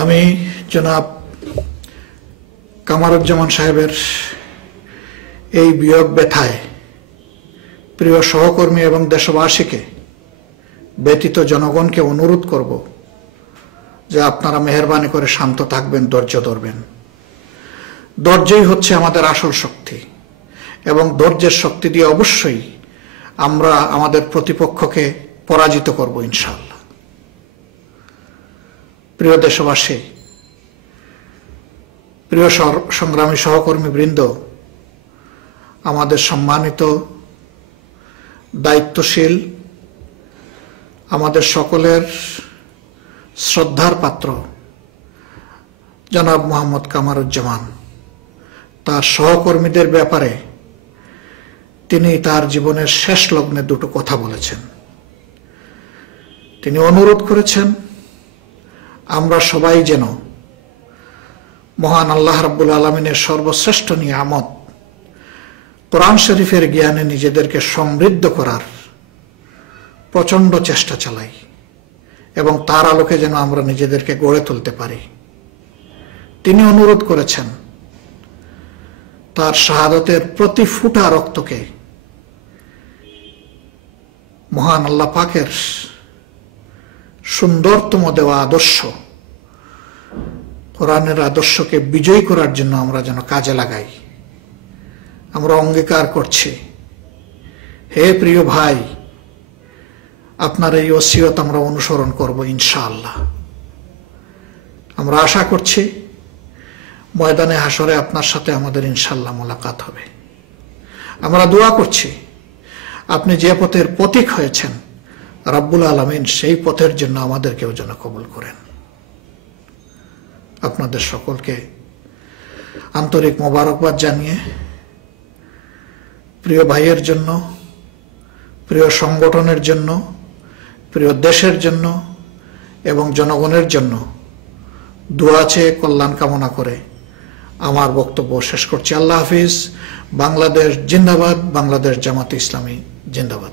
আমি জনাব কামারুজ্জামান সাহেবের এই বিয়োগ ব্যথায় প্রিয় সহকর্মী এবং দেশবাসীকে ব্যতীত জনগণকে অনুরোধ করব যে আপনারা মেহেরবানি করে শান্ত থাকবেন, ধৈর্য ধরবেন। ধৈর্যই হচ্ছে আমাদের আসল শক্তি এবং ধৈর্যের শক্তি দিয়ে অবশ্যই আমরা আমাদের প্রতিপক্ষকে পরাজিত করব ইনশাআল্লাহ। প্রিয় দেশবাসী, প্রিয় সংগ্রামী সহকর্মী বৃন্দ, আমাদের সম্মানিত দায়িত্বশীল, আমাদের সকলের শ্রদ্ধার পাত্র জনাব মোহাম্মদ কামারুজ্জামান তার সহকর্মীদের ব্যাপারে তিনি তার জীবনের শেষ লগ্নে দুটো কথা বলেছেন। তিনি অনুরোধ করেছেন আমরা সবাই যেন মহান আল্লাহ রাব্বুল আলামিনের সর্বশ্রেষ্ঠ নিয়ামত কোরআন শরীফের জ্ঞানে নিজেদেরকে সমৃদ্ধ করার প্রচন্ড চেষ্টা চালাই এবং তার আলোকে যেন আমরা নিজেদেরকে গড়ে তুলতে পারি। তিনি অনুরোধ করেছেন তার শাহাদাতের প্রতি ফুটা রক্তকে মহান আল্লাহ পাকের সুন্দরতম দেওয়া আদর্শ কোরআনের আদর্শকে বিজয়ী করার জন্য আমরা যেন কাজে লাগাই। আমরা অঙ্গীকার করছি, হে প্রিয় ভাই, আপনার এই ওসিয়ত আমরা অনুসরণ করব ইনশাআল্লাহ। আমরা আশা করছি ময়দানে হাসরে আপনার সাথে আমাদের ইনশাআল্লাহ মোলাকাত হবে। আমরা দোয়া করছি আপনি যে পথের পথিক হয়েছেন রাব্বুল আলামিন সেই পথের জন্য আমাদেরকেও যেন কবুল করেন। আপনাদের সকলকে আন্তরিক মোবারকবাদ জানিয়ে প্রিয় ভাইয়ের জন্য, প্রিয় সংগঠনের জন্য, প্রিয় দেশের জন্য এবং জনগণের জন্য দোয়া চেয়ে কল্যাণ কামনা করে আমার বক্তব্য শেষ করছি। আল্লাহ হাফিজ। বাংলাদেশ জিন্দাবাদ। বাংলাদেশ জামাত ইসলামী জিন্দাবাদ।